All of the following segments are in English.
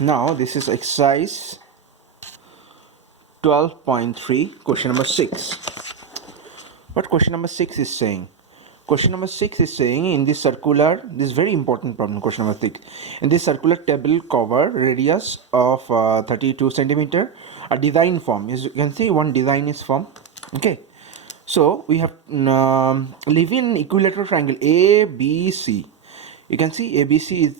Now this is exercise 12.3 question number 6. What question number 6 is saying? Question number 6 is saying in this circular, this is very important problem, question number 6. In this circular table cover radius of 32 centimeter, a design form, as you can see one design is formed. Okay, so we have live in equilateral triangle ABC. You can see ABC is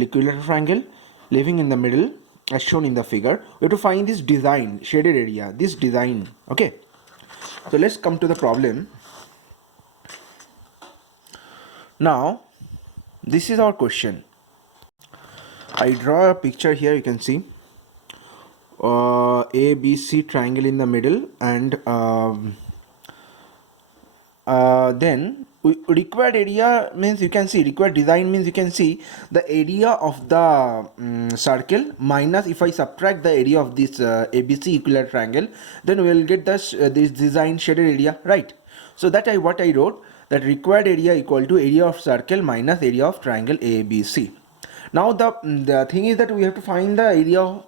equilateral triangle living in the middle as shown in the figure. We have to find this design, shaded area, this design. Okay, so let's come to the problem. Now this is our question. I draw a picture here. You can see ABC triangle in the middle, and then required area means, you can see required design means, you can see the area of the circle minus, if I subtract the area of this ABC equilateral triangle, then we will get this design shaded area, right? So that what I wrote, that required area equal to area of circle minus area of triangle ABC. Now the thing is that we have to find the area of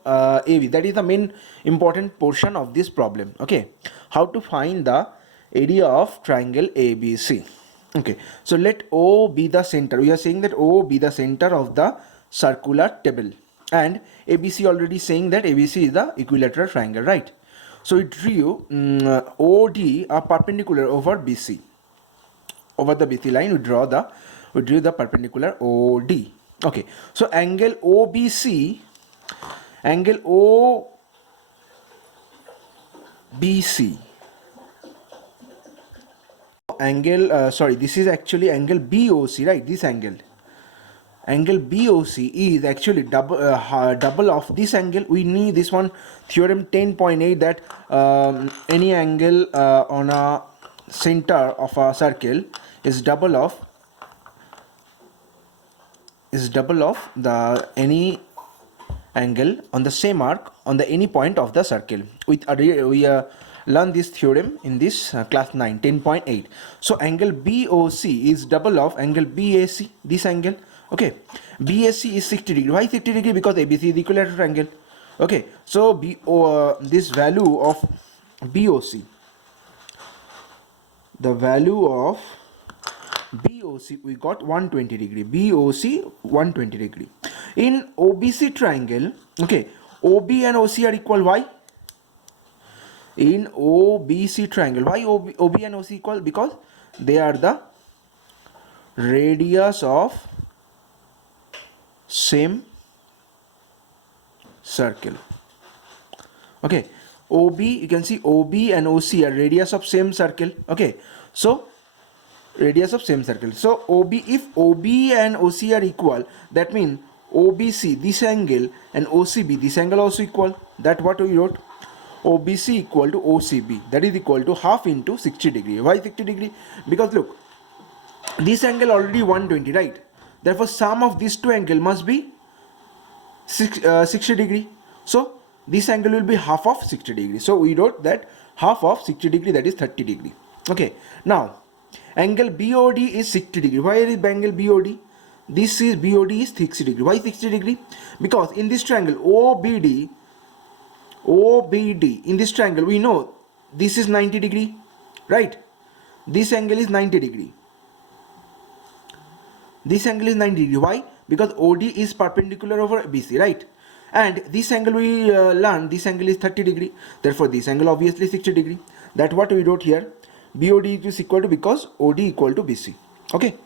AB. That is the main important portion of this problem. Okay, how to find the area of triangle ABC. Okay, so let O be the center. We are saying that O be the center of the circular table, and ABC already saying that ABC is the equilateral triangle, right? So we drew OD are perpendicular over BC. Over the BC line, we drew the perpendicular OD. Okay, so angle OBC, angle OBC, angle this is actually angle BOC, right? This angle BOC is actually double of this angle. We need this one, theorem 10.8, that any angle on a center of a circle is double of the any angle on the same arc on the any point of the circle. We learn this theorem in this class 9 10.8. So angle BOC is double of angle BAC, this angle. Okay, BAC is 60 degree. Why 60 degree? Because ABC is equilateral triangle. Okay, so this value of BOC, the value of BOC, we got 120 degree. BOC 120 degree. In OBC triangle, okay, OB and OC are equal. Why? In OBC triangle, why OB and OC equal? Because they are the radius of same circle. Okay, OB, you can see OB and OC are radius of same circle. Okay, so radius of same circle. So OB, if OB and OC are equal, that means OBC this angle and OCB this angle also equal. That what we wrote, OBC equal to OCB, that is equal to half into 60 degree. Why 60 degree? Because look, this angle already 120, right? Therefore sum of these two angle must be 60 degree. So this angle will be half of 60 degree. So we wrote that half of 60 degree, that is 30 degree. Okay, now angle BOD is 60 degree. Why is angle BOD? This is BOD is 60 degree. Why 60 degree? Because in this triangle OBD in this triangle, we know this is 90 degree, right? This angle is 90 degree. This angle is 90 degree. Why? Because OD is perpendicular over BC, right? And this angle we learned, this angle is 30 degree. Therefore this angle obviously 60 degree. That what we wrote here, BOD is equal to, because OD equal to BC. Okay,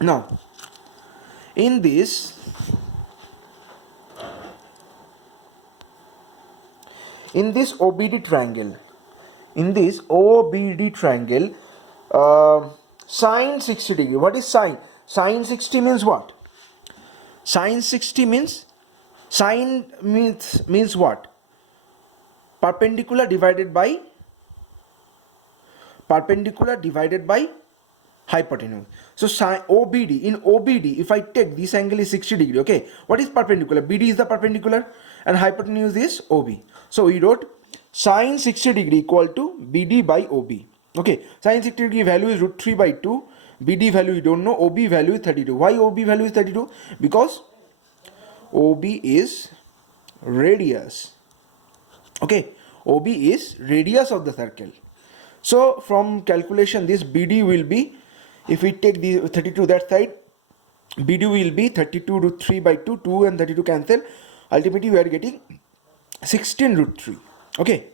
now in this OBD triangle, sine 60 degree. What is sine? Sine 60 means what? Sine 60 means, sine means what? Perpendicular divided by hypotenuse. So sine OBD, in OBD, if I take this angle is 60 degree, okay, what is perpendicular? BD is the perpendicular and hypotenuse is OB. So we wrote sine 60 degree equal to BD by OB. Okay, sine 60 degree value is root 3 by 2. BD value we don't know. OB value is 32. Why OB value is 32? Because OB is radius. Okay, OB is radius of the circle. So from calculation, this BD will be, if we take the 32 that side, BD will be 32 root 3 by 2, 2 and 32 cancel. Ultimately, we are getting 16 root 3. Okay.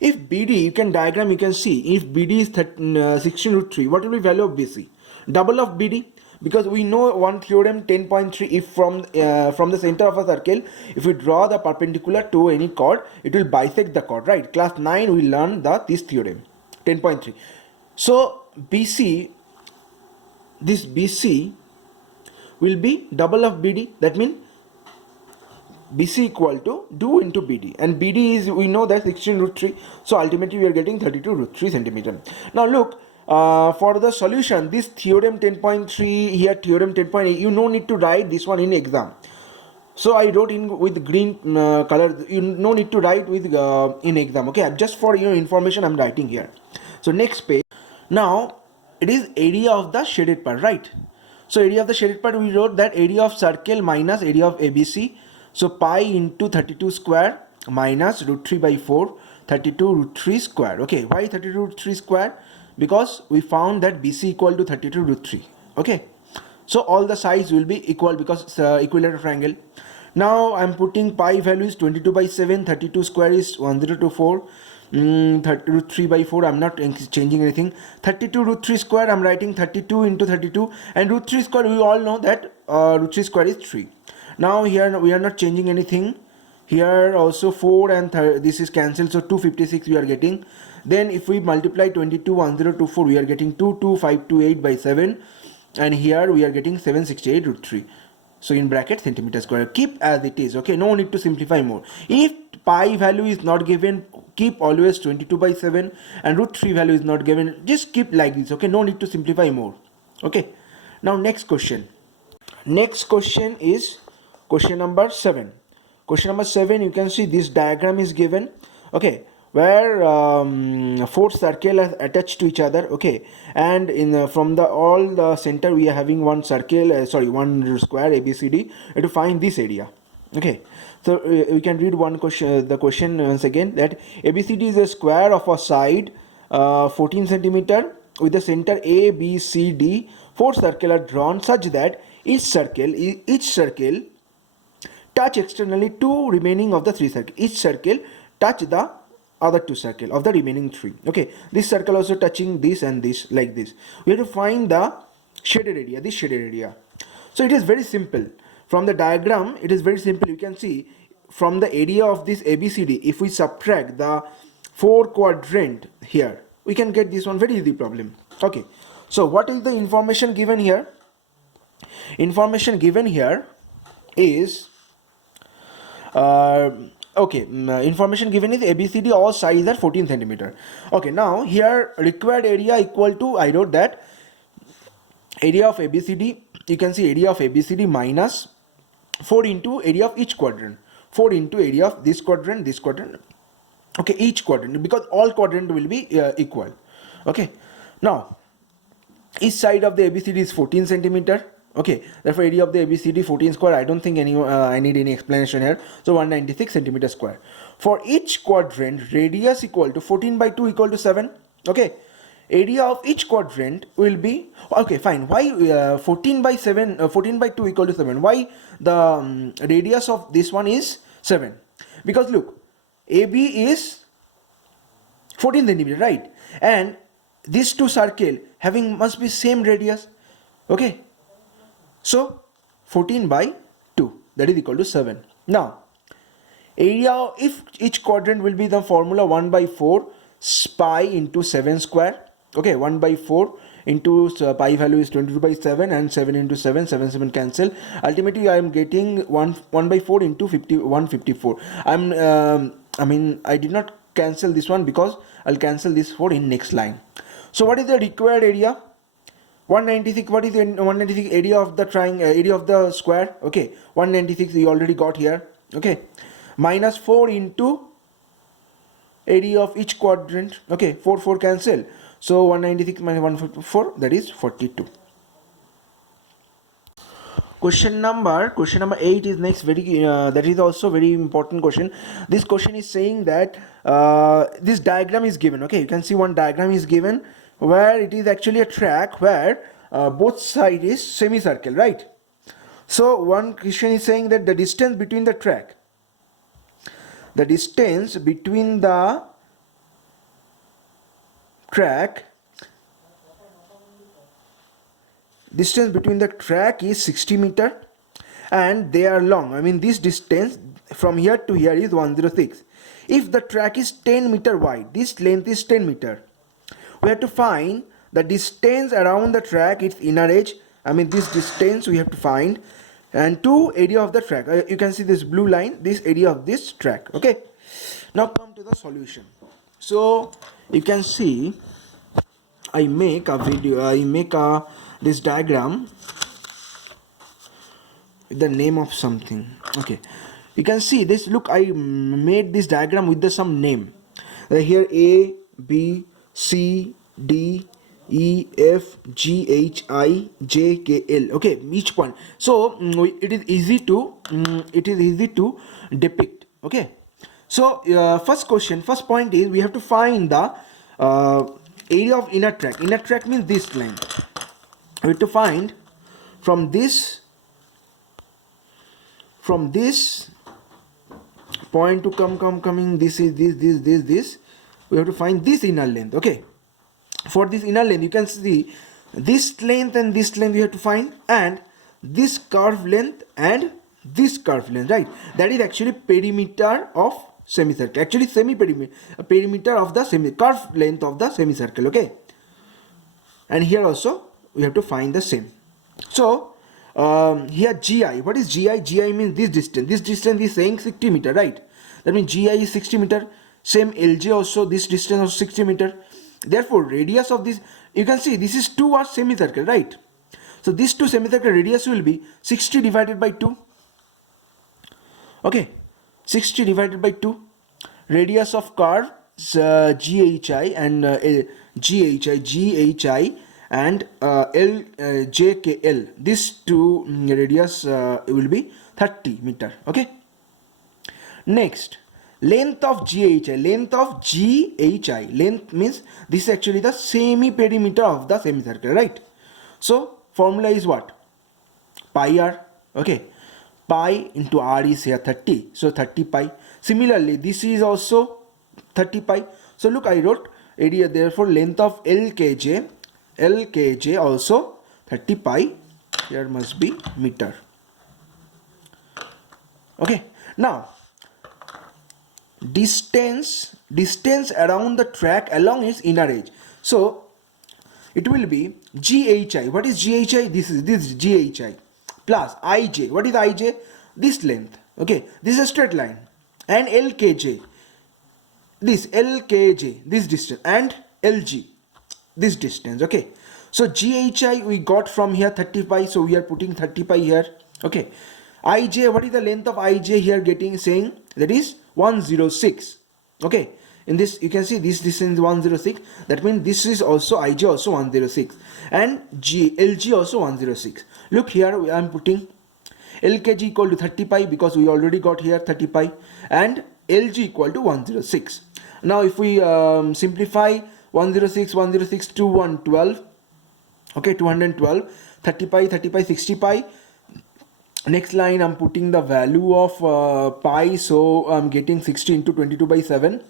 If BD, you can diagram, you can see, if BD is 16 root 3, what will be value of BC? Double of BD. Because we know one theorem 10.3, if from the center of a circle, if we draw the perpendicular to any chord, it will bisect the chord, right? Class 9 we learn this theorem 10.3. So BC, this BC will be double of BD. That means BC equal to 2 into BD, and BD is, we know that 16 root 3, so ultimately we are getting 32 root 3 centimeter. Now look, for the solution, this theorem 10.3 here, theorem 10.8, you no need to write this one in exam. So I wrote in with green color, you no need to write with in exam. Okay, just for your information I'm writing here. So next page. Now it is area of the shaded part, right? So area of the shaded part, we wrote that area of circle minus area of ABC. So pi into 32 square minus root 3 by 4, 32 root 3 square. Okay, why 32 root 3 square? Because we found that BC equal to 32 root 3. Okay, so all the sides will be equal because it's equilateral triangle. Now I'm putting pi value is 22 by 7, 32 square is 1024. 30 root 3 by 4, I'm not changing anything. 32 root 3 square, I'm writing 32 into 32, and root 3 square, we all know that root 3 square is 3. Now here we are not changing anything. Here also 4 and this is cancelled, so 256 we are getting. Then if we multiply 22 1024, we are getting 22528 by 7, and here we are getting 768 root 3. So in bracket centimeter square, keep as it is. Okay, no need to simplify more. If pi value is not given, keep always 22 by 7, and root 3 value is not given, just keep like this. Okay, no need to simplify more. Okay, now next question. Next question is question number 7. Question number 7, you can see this diagram is given. Okay, where 4 circle are attached to each other. Okay, and in from the all the center we are having one circle, one square ABCD. To find this area. Okay, so we can read one question, the question once again, that ABCD is a square of a side 14 centimeter with the center A, B, C, D. 4 circles are drawn such that each circle touch externally 2 remaining of the 3 circles. Each circle touch the other 2 circle of the remaining 3. Okay, this circle also touching this and this, like this. We have to find the shaded area, this shaded area. So it is very simple. From the diagram, it is very simple. You can see from the area of this ABCD, if we subtract the 4 quadrant here, we can get this one very easy problem. Okay, so what is the information given here? Information given here is information given is ABCD all sides are 14 centimeter. Okay, now here required area equal to, I wrote that area of ABCD, you can see area of ABCD minus 4 into area of each quadrant, 4 into area of this quadrant, okay, each quadrant, because all quadrant will be equal. Okay, now each side of the ABCD is 14 centimeter. Okay, therefore area of the ABCD 14 square. I don't think I need any explanation here. So 196 centimeter square. For each quadrant, radius equal to 14 by 2 equal to 7. Okay, area of each quadrant will be, okay, fine. Why 14 by 7? 14 by 2 equal to 7. Why the radius of this one is 7? Because look, AB is 14 centimeter, right? And these two circle having must be same radius. Okay, so 14 by 2, that is equal to 7. Now area, if each quadrant will be the formula 1 by 4 pi into 7 square. Okay, 1 by 4 into pi value is 22 by 7, and 7 into 7, 7 cancel. Ultimately I am getting 1 by 4 into 154. I did not cancel this one because I'll cancel this 4 in next line. So what is the required area? 196. What is the 196 area of the triangle, area of the square? Okay, 196 we already got here. Okay, minus 4 into area of each quadrant. Okay, 4 cancel. So 196 minus 154, that is 42. Question number 8 is next. That is also very important question. This question is saying that this diagram is given. Okay, you can see one diagram is given where it is actually a track where both side is semicircle, right? So one question is saying that the distance between the track, the distance between the track is 60 meter and they are long. I mean, this distance from here to here is 106. If the track is 10 meter wide, this length is 10 meter. We have to find the distance around the track, its inner edge. I mean, this distance we have to find, and two area of the track. You can see this blue line, this area of this track. Okay, now come to the solution. So you can see I make this diagram with the name of something. Okay, you can see this. Look, I made this diagram with some name. Here A, B, C, D, E, F, G, H, I, J, K, L. Okay, each point. So it is easy to depict. Okay, so first point is we have to find the area of inner track. Inner track means this line. We have to find from this point to coming. This is this. We have to find this inner length. Okay, for this inner length you can see this length and this length we have to find, and this curve length and this curve length, right? That is actually perimeter of semicircle, actually perimeter of the curve length of the semicircle. Okay, and here also we have to find the same. So here GI, what is GI? GI means this distance is saying 60 meter, right? That means GI is 60 meter. Same LJ also, this distance of 60 meter. Therefore radius of this, you can see this is 2 are semicircle, right? So this 2 semicircle radius will be 60 divided by 2. Okay, 60 divided by 2. Radius of curve GHI and GHI and LJKL. This 2 radius will be 30 meter. Okay. Next, length of GHI. Length means this is actually the semi perimeter of the semicircle, right? So formula is what? Pi r. Okay, pi into r is here 30, so 30 pi. Similarly, this is also 30 pi. So look, I wrote area. Therefore length of LKJ also 30 pi. Here must be meter. Okay, now distance around the track along its inner edge. So it will be GHI. What is GHI? This is GHI plus IJ. What is IJ? This length. Okay, this is a straight line. And LKJ, this LKJ, this distance, and LG, this distance. Okay, so GHI we got from here 30 pi, so we are putting 30 pi here. Okay, IJ, what is the length of IJ here saying that is 106. Okay, in this you can see this distance 106. That means this is also IJ also 106 and LG also 106. Look here, I am putting LKG equal to 30 pi because we already got here 30 pi, and LG equal to 106. Now if we simplify 106 to 112, okay, 212, 30 pi, 60 pi. Next line I'm putting the value of pi, so I'm getting 60 into 22 by 7.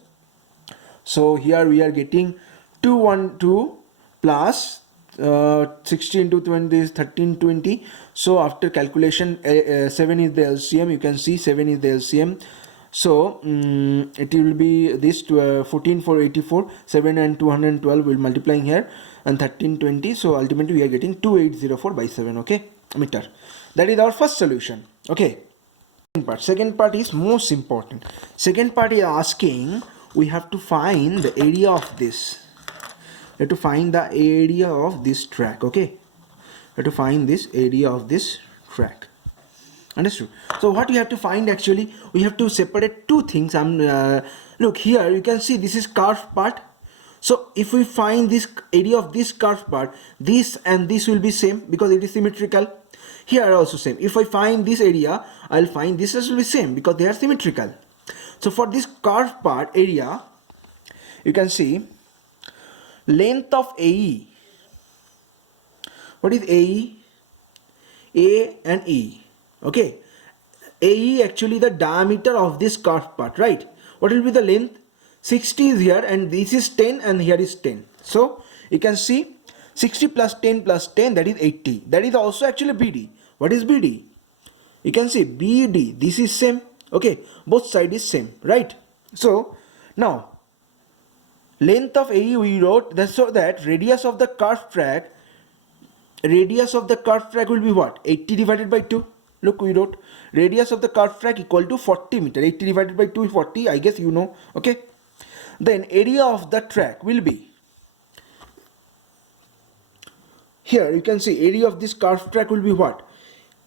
So here we are getting 212 plus 60 into 20 is 1320. So after calculation 7 is the LCM. You can see 7 is the LCM. So it will be this 14 for 84, 7 and 212 will multiplying here, and 1320. So ultimately we are getting 2804 by 7. Okay, meter. That is our first solution. Okay, second part is most important. Second part is asking we have to find the area of this. We have to find the area of this track. Okay, we have to find this area of this track. Understood? So what we have to find, actually we have to separate two things. Look here, you can see this is curved part. So if we find this area of this curved part, this and this will be same because it is symmetrical. Here also same. If I find this area, I'll find this as will be same because they are symmetrical. So for this curved part area, you can see length of AE. What is AE? A and E. Okay. AE actually the diameter of this curved part, right? What will be the length? 60 is here and this is 10 and here is 10. So you can see 60 plus 10 plus 10, that is 80. That is also actually BD. What is BD? You can see BD. This is same. Okay. Both side is same, right? So now length of AE we wrote that, so that radius of the curved track will be what? 80 divided by 2. Look, we wrote radius of the curved track equal to 40 meter. 80 divided by 2 is 40. I guess you know. Okay. Then area of the track will be, here you can see area of this curved track will be what?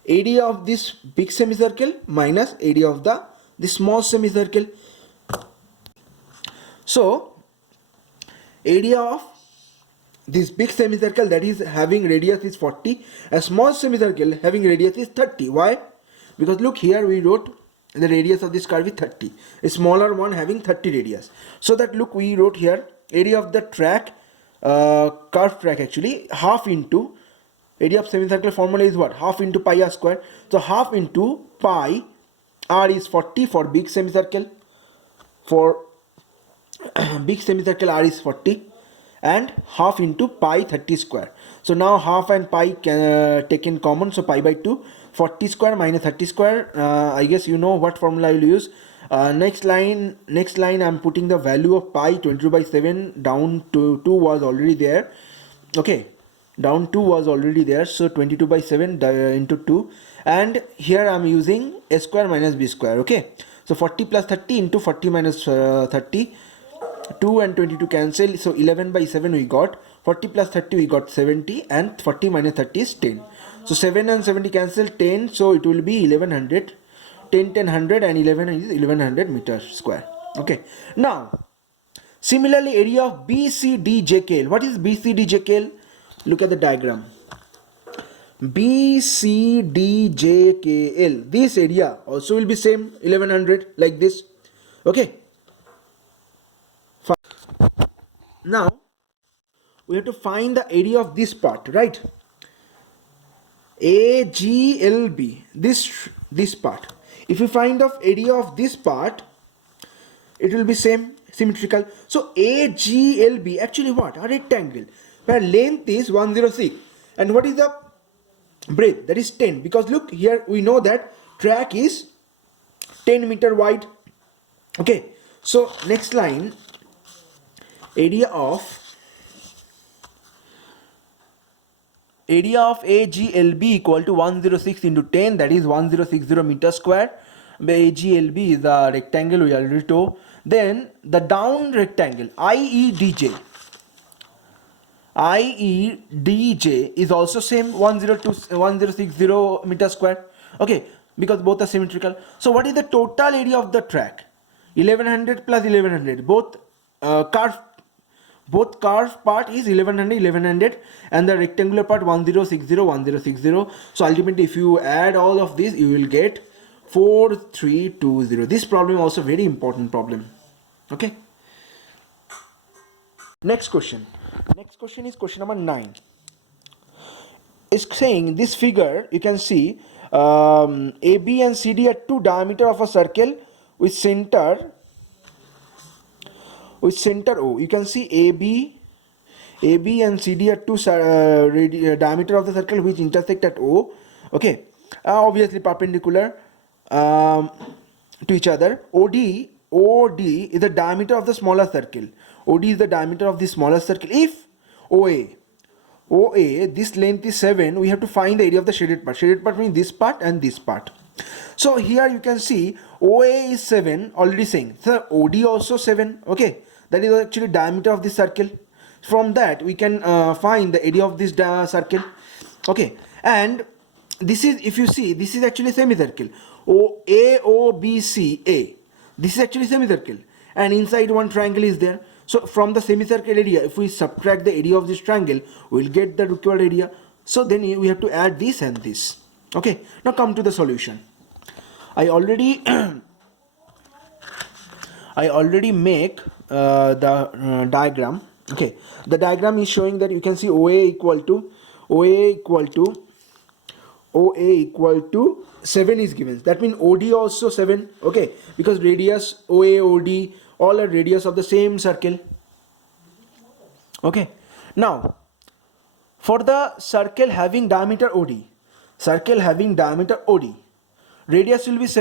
Area of this big semicircle minus area of the small semicircle. So area of this big semicircle that is having radius is 40, a small semicircle having radius is 30. Why? Because look, here we wrote the radius of this curve is 30, a smaller one having 30 radius. So that look, we wrote here area of the track, curved track actually, half into area of semicircle formula is what? Half into pi r square. So half into pi, r is 40 for big semicircle, for big semicircle r is 40, and half into pi 30 square. So now half and pi can take in common, so pi by 2. 40 square minus 30 square, I guess you know what formula I will use. Next line I'm putting the value of pi 22 by 7, down to 2 was already there. Okay, down 2 was already there, so 22 by 7 into 2, and here I'm using a square minus b square. Okay, so 40 plus 30 into 40 minus 30, 2 and 22 cancel, so 11 by 7 we got. 40 plus 30 we got 70, and 40 minus 30 is 10. So 7 and 70 cancel, 10, so it will be 1100. 10, 10, 100 and 11 is 1100 meters square. Okay, now similarly area of BCDJKL. What is BCDJKL? Look at the diagram. BCDJKL, this area also will be same, 1100, like this. Okay, now we have to find the area of this part, right? AGLB, this part. If you find of area of this part, it will be same, symmetrical. So AGLB actually what? A rectangle where length is 106, and what is the breadth? That is 10, because look here, we know that track is 10 meter wide. Okay, so next line, area of AGLB equal to 106 into 10, that is 1060 meter square. The AGLB is the rectangle we already told. Then the down rectangle IEDJ is also same, 1060 meter square. Okay, because both are symmetrical. So what is the total area of the track? 1100 plus 1100, both curved part is 1100, and the rectangular part 1060. So ultimately if you add all of this, you will get 4320. This problem also very important problem. Okay, next question is question number 9. It's saying this figure, you can see AB and CD are two diameter of a circle with center O. You can see AB and CD are two diameter of the circle which intersect at O. Okay, obviously perpendicular to each other. OD is the diameter of the smaller circle. OD is the diameter of the smaller circle. If OA, this length is 7, we have to find the area of the shaded part. Shaded part means this part and this part. So here you can see OA is 7, already saying. So OD also 7. Okay, that is actually diameter of this circle. From that we can find the area of this circle. Okay, and this is, if you see, this is actually semicircle. AOBCA. This is actually semicircle, and inside one triangle is there. So from the semicircle area, if we subtract the area of this triangle, we will get the required area. So then we have to add this and this. Okay, now come to the solution. I already I already make the diagram. Okay, the diagram is showing that you can see OA equal to OA equal to 7 is given. That means OD also 7. Okay, because radius OA, OD all are radius of the same circle. Okay, now for the circle having diameter OD, radius will be 7.